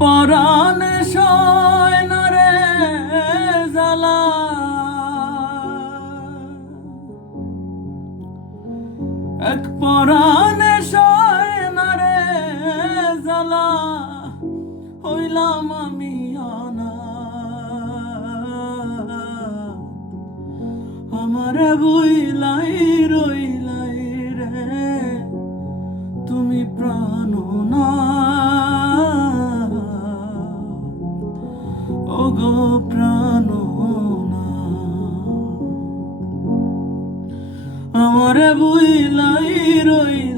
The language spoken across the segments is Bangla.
পরাণে সয় না রে জ্বালা এক পরাণে সয় না রে জ্বালা, হইলাম আমি অনাথ। আমারে বইলাই বইলাই রইলাই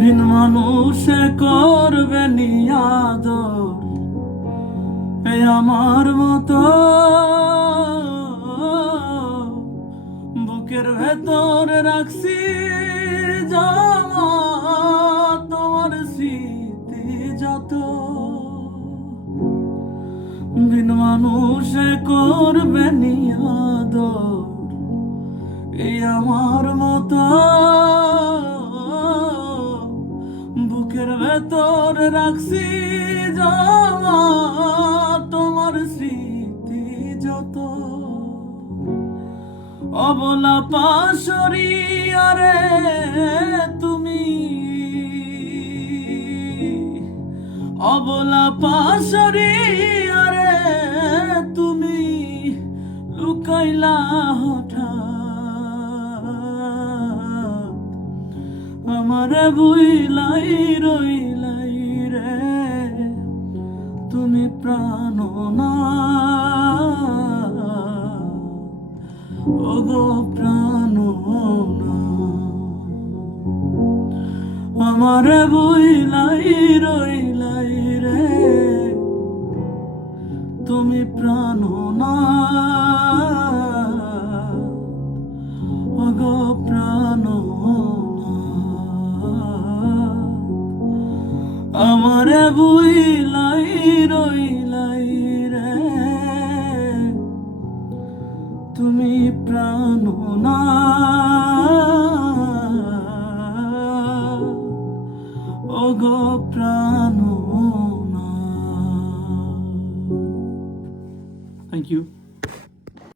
ভিন মানুষে করবে নিয়াদর এ আমার মতো বুকের ভেতর রাখছি তোমার স্মৃতি যত। বিন মানুষে করবে নিয়াদর এই আমার মতো ভেতর রাখছি তোমার স্মৃতি যত। অবলা পাশরি আরে তুমি। অবলা পাশরি আমারে বুইলাই রইলাই রে, তুমি প্রাণ না। ও গো প্রাণ না। আমারে বুইলাই রইলাই রে, তুমি প্রাণ আমারে বুইলাই রইলাই রে। তুমি প্রাণ না। ও গো প্রাণ না। Thank you